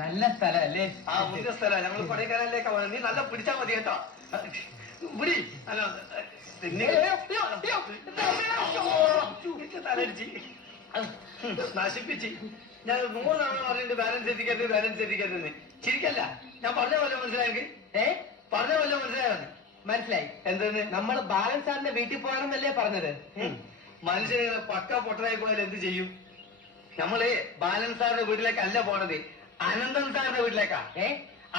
നല്ല സ്ഥലം അല്ലേ? ആ മുന്തിയ സ്ഥലം. ഞങ്ങൾ കൊടൈക്കനാലിലേക്കാ പോയത്. നീ നല്ല പിടിച്ചാ മതി കേട്ടോ. പിടി. അല്ല തലടിച്ച് നശിപ്പിച്ച്. ഞാൻ 100 തവണ പറഞ്ഞിട്ട് ബാലൻസ് എത്തിക്കരുത്. ചിരിക്കല്ല. ഞാൻ പറഞ്ഞ പോലെ മനസ്സിലായെങ്കിൽ പറഞ്ഞ പോലെ മനസ്സിലായത്. മനസ്സിലായി. എന്തെന്ന്? നമ്മൾ ബാലൻ സാറിന്റെ വീട്ടിൽ പോകണമെന്നല്ലേ പറഞ്ഞത്? മനുഷ്യനെ പക്ക പൊട്ടനായി പോയാൽ എന്ത് ചെയ്യും? നമ്മള് ബാലൻ സാറിന്റെ വീട്ടിലേക്കല്ല പോണത്, അനന്തൻ സാറിന്റെ വീട്ടിലേക്കാ.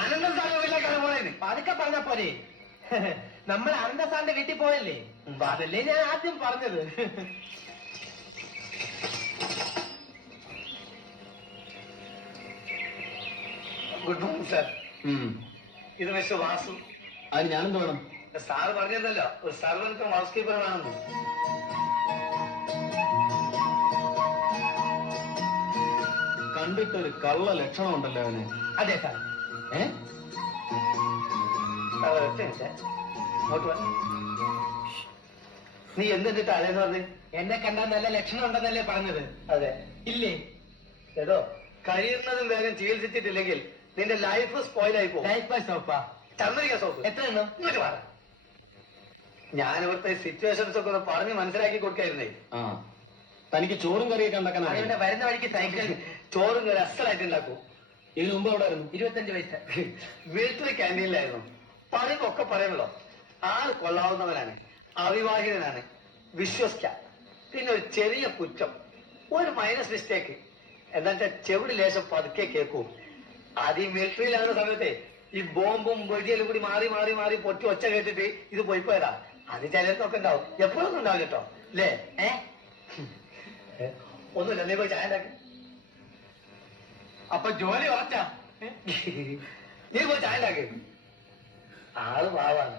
അനന്തൻ സാറിന്റെ വീട്ടിലേക്കാണ് പോയത്. പതുക്കെ പറഞ്ഞ പോലെ നമ്മൾ അനന്ത സാറിന്റെ വീട്ടിൽ പോയല്ലേ? അതല്ലേ ഞാൻ ആദ്യം പറഞ്ഞത്. Good morning sir. ഇത് മിസ്റ്റർ വാസു. അത് ഞാനും വേണം. സാറ് പറഞ്ഞതല്ലോ ഒരു സർവൻറ്റും ഹൗസ് കീപ്പർ വേണമെന്ന്. കണ്ടിട്ടൊരു കള്ള ലക്ഷണം ഉണ്ടല്ലോ അവന്. അതെ സാർ. നീ എന്തിട്ട് അതെന്ന് പറഞ്ഞു? എന്നെ കണ്ടാൽ നല്ല ലക്ഷണം ഉണ്ടെന്നല്ലേ പറഞ്ഞത്? അതെ. ഇല്ലേ? കേട്ടോ, കഴിയുന്നതും വേഗം ചികിത്സിച്ചിട്ടില്ലെങ്കിൽ നിന്റെ ലൈഫ് സ്പോയിലായി പോകും. ലൈഫ് ബൈ സോപ്പാ? ചന്ദ്രിക സോപ്പ്. എത്ര എണ്ണം? ഇങ്ങോട്ട് പറ. ഞാൻ ഇവിടുത്തെ സിറ്റുവേഷൻസ് ഒക്കെ ഒന്ന് പറഞ്ഞ് മനസ്സിലാക്കി കൊടുക്കായിരുന്നേ. ആ, തനിക്ക് ചോറും കറിയൊക്കെ ഉണ്ടാക്കാൻ അതിവിടെ വരുന്ന വഴിക്ക് സൈക്കിൾ ചോറും കറി അസലായിട്ട് ഉണ്ടാക്കും. ഇതിനു മുമ്പ് എവിടെ ആയിരുന്നു? 25 വയസ്സ്. വീട്ടിലെ ക്യാൻറ്റീനിലായിരുന്നു. പറയുമ്പൊക്കെ പറയുമല്ലോ, ആള് കൊള്ളാവുന്നവനാണ്, അവിവാഹിതനാണ്, വിശ്വസിക്കാം. പിന്നെ ഒരു ചെറിയ കുറ്റം, ഒരു മൈനസ് മിസ്റ്റേക്ക്. എന്നിട്ട് ചെവിടി ലേശം പതുക്കെ കേൾക്കൂ. അത് ഈ മിലിറ്ററിയിലാകുന്ന സമയത്തെ ഈ ബോംബും വെടിയെല്ലാം കൂടി മാറി മാറി മാറി പൊട്ടി ഒച്ച കേട്ടിട്ട് ഇത് പോയി പോയതാ. അത് ചിലർക്കൊക്കെ ഉണ്ടാവും, എപ്പോഴൊന്നും ഉണ്ടാവും കേട്ടോ. അല്ലേ? ഒന്നുമില്ല, നീ പോയി ചായ ഉണ്ടാക്കി. അപ്പൊ ജോലി ഉറച്ചാ? നീ പോയി ചായ ഉണ്ടാക്കി. ആള് പാവാണ്.